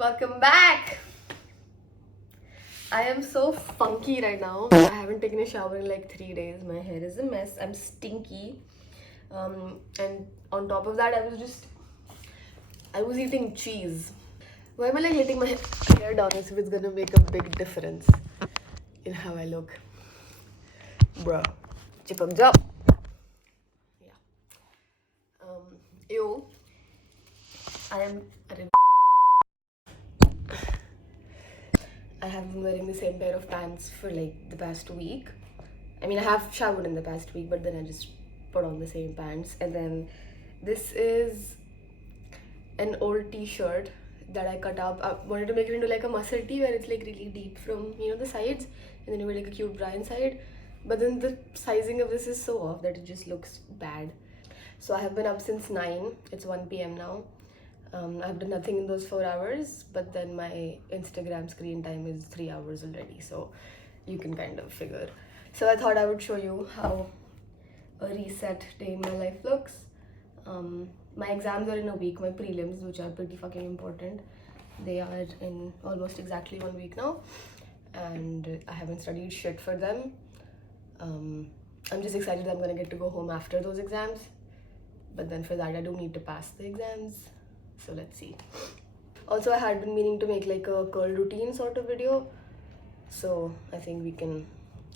Welcome back! I am so funky right now. I haven't taken a shower in like 3 days. My hair is a mess. I'm stinky. And on top of that, I was eating cheese. Why am I like letting my hair down as if it's gonna make a big difference in how I look? Bruh. Chipam job. Yeah. Ew. I have been wearing the same pair of pants for like the past week. I mean, I have showered in the past week, but then I just put on the same pants. And then this is an old t-shirt that I cut up. I wanted to make it into like a muscle tee where it's like really deep from, the sides, and then you wear like a cute bra inside. But then the sizing of this is so off that it just looks bad. So I have been up since 9. It's 1 p.m. now. I've done nothing in those 4 hours, but then my Instagram screen time is 3 hours already, so you can kind of figure. So I thought I would show you how a reset day in my life looks. My exams are in a week, my prelims, which are pretty fucking important. They are in almost exactly 1 week now, and I haven't studied shit for them. I'm just excited that I'm gonna get to go home after those exams, but then for that I do need to pass the exams. So let's see. Also, I had been meaning to make like a curl routine sort of video, so I think we can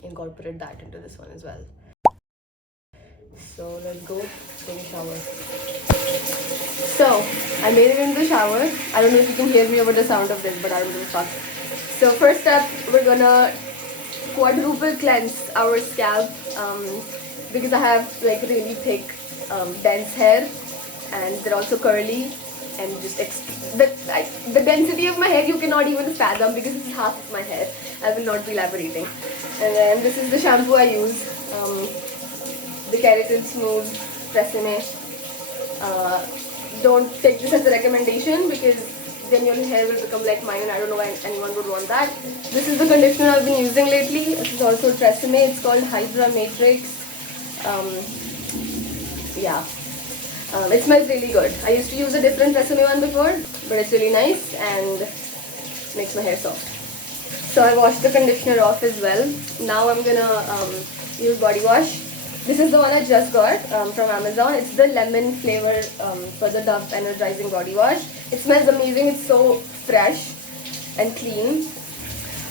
incorporate that into this one as well. So let's go take a shower. So I made it into the shower. I don't know if you can hear me over the sound of this, but I don't give a fuck. So first step, we're gonna quadruple cleanse our scalp because I have like really thick dense hair, and they're also curly. And just the density of my hair you cannot even fathom because this is half of my hair. I will not be elaborating. And then this is the shampoo I use, the Keratin Smooth Tresemme. Don't take this as a recommendation because then your hair will become like mine, and I don't know why anyone would want that. This is the conditioner I've been using lately. This is also Tresemme. It's called Hydra Matrix. Yeah. It smells really good. I used to use a different Tresemme one before, but it's really nice and makes my hair soft. So I washed the conditioner off as well. Now I'm gonna use body wash. This is the one I just got from Amazon. It's the lemon flavor for the Dove Energizing Body Wash. It smells amazing. It's so fresh and clean.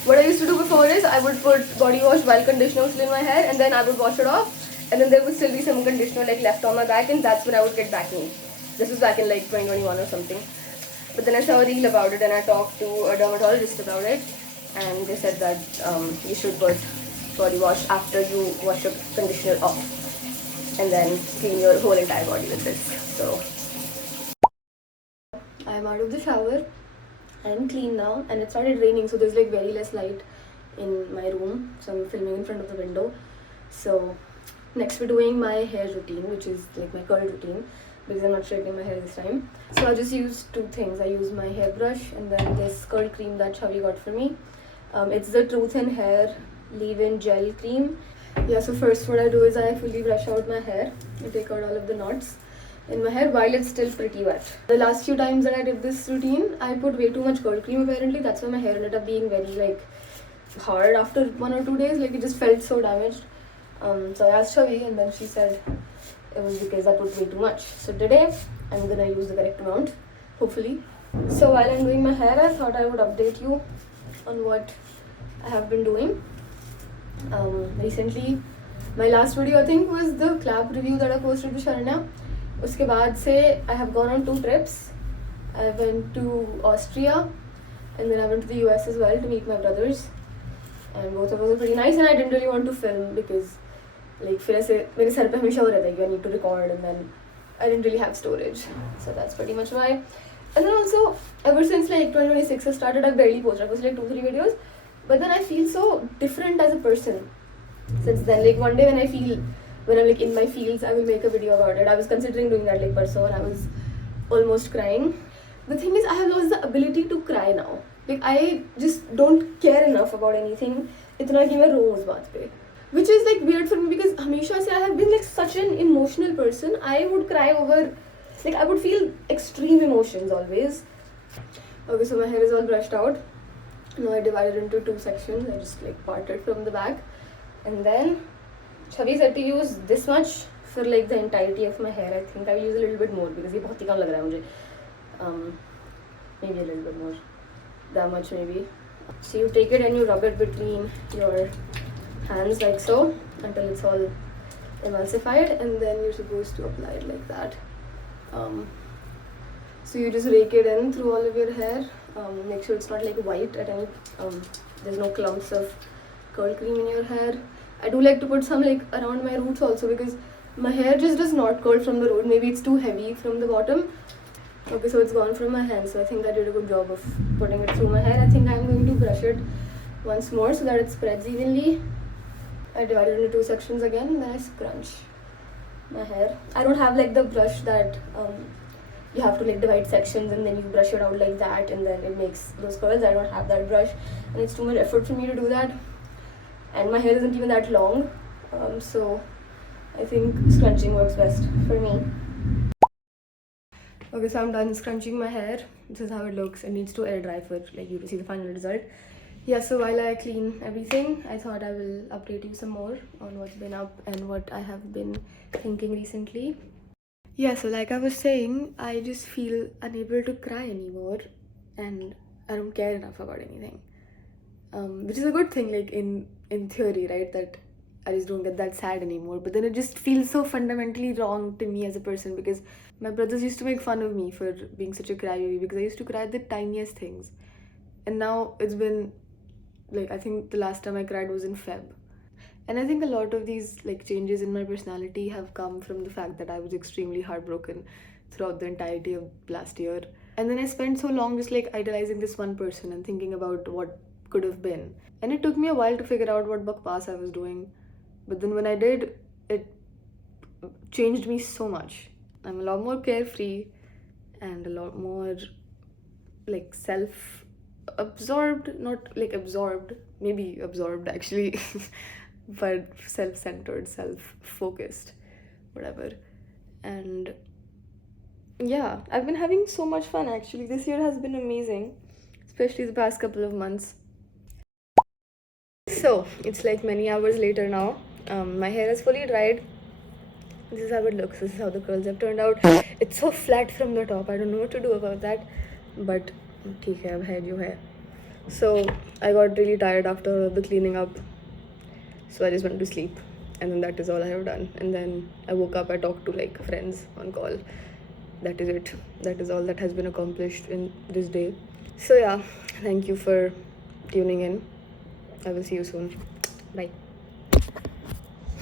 What I used to do before is I would put body wash while conditioner was still in my hair, and then I would wash it off. And then there would still be some conditioner like left on my back, and that's when I would get acne. This was back in like 2021 or something. But then I saw a reel about it, and I talked to a dermatologist about it, and they said that you should put body wash after you wash your conditioner off, and then clean your whole entire body with this. So I am out of the shower. I am clean now, and it started raining, so there's like very less light in my room. So I'm filming in front of the window. So next we're doing my hair routine, which is like my curl routine, because I'm not straightening my hair this time. So I just use two things. I use my hairbrush and then this curl cream that Chavi got for me. It's the Truth and Hair leave-in gel cream. Yeah, so first what I do is I fully brush out my hair and take out all of the knots in my hair while it's still pretty wet. The last few times that I did this routine, I put way too much curl cream apparently. That's why my hair ended up being very like hard after 1 or 2 days. Like it just felt so damaged. So I asked Chavi, and then she said it was because I put way too much. So today I'm gonna use the correct amount, hopefully. So while I'm doing my hair, I thought I would update you on what I have been doing. Recently, my last video I think was the clap review that I posted to Sharanya. Uske baad se I have gone on 2 trips. I went to Austria, and then I went to the US as well to meet my brothers. And both of those were pretty nice, and I didn't really want to film because like फिर ऐसे मेरे sir पे हमेशा हो रहता है कि I need to record, and then I didn't really have storage, so that's pretty much why. And then also ever since like 2026 has started, I've barely posted. I posted like 2-3 videos, but then I feel so different as a person since then. Like one day when I'm like in my feels, I will make a video about it. I was considering doing that like parso, and I was almost crying. The thing is, I have lost the ability to cry now. Like I just don't care enough about anything इतना कि मैं रो उस बात पे, which is like weird for me because हमेशा से I have been like such an emotional person. I would cry over, like I would feel extreme emotions always. Okay, so my hair is all brushed out. Now I divided into two sections. I just like parted from the back, and then Chavi said to use this much for like the entirety of my hair. I think I will use a little bit more because ये बहुत ही कम लग रहा है मुझे. Maybe a little bit more. That much maybe. So you take it and you rub it between your hands like so until it's all emulsified, and then you're supposed to apply it like that. So you just rake it in through all of your hair. Make sure it's not like white at any. There's no clumps of curl cream in your hair. I do like to put some like around my roots also because my hair just does not curl from the root. Maybe it's too heavy from the bottom. Okay, so it's gone from my hand. So I think I did a good job of putting it through my hair. I think I'm going to brush it once more so that it spreads evenly. I divided it into two sections again, and then I scrunch my hair. I don't have like the brush that you have to like divide sections and then you brush it out like that and then it makes those curls. I don't have that brush, and it's too much effort for me to do that, and my hair isn't even that long, so I think scrunching works best for me. Okay, so I'm done scrunching my hair. This is how it looks. It needs to air dry for like you to see the final result. Yeah, so while I clean everything, I thought I will update you some more on what's been up and what I have been thinking recently. Yeah, so like I was saying, I just feel unable to cry anymore, and I don't care enough about anything. Which is a good thing, like in theory, right? That I just don't get that sad anymore. But then it just feels so fundamentally wrong to me as a person because my brothers used to make fun of me for being such a crybaby because I used to cry at the tiniest things, and now it's been like I think the last time I cried was in Feb. And I think a lot of these like changes in my personality have come from the fact that I was extremely heartbroken throughout the entirety of last year. And then I spent so long just like idolizing this one person and thinking about what could have been. And it took me a while to figure out what bakwas I was doing. But then when I did, it changed me so much. I'm a lot more carefree and a lot more like self absorbed, not like absorbed, maybe absorbed actually, but self-centered, self-focused, whatever. And yeah, I've been having so much fun actually. This year has been amazing, especially the past couple of months. So it's like many hours later now. My hair is fully dried. This is how it looks. This is how the curls have turned out. It's so flat from the top. I don't know what to do about that, but ठीक है अब है जो है. So I got really tired after the cleaning up, so I just went to sleep, and then that is all I have done. And then I woke up, I talked to like friends on call. That is it. That is all that has been accomplished in this day. So yeah, thank you for tuning in. I will see you soon. Bye.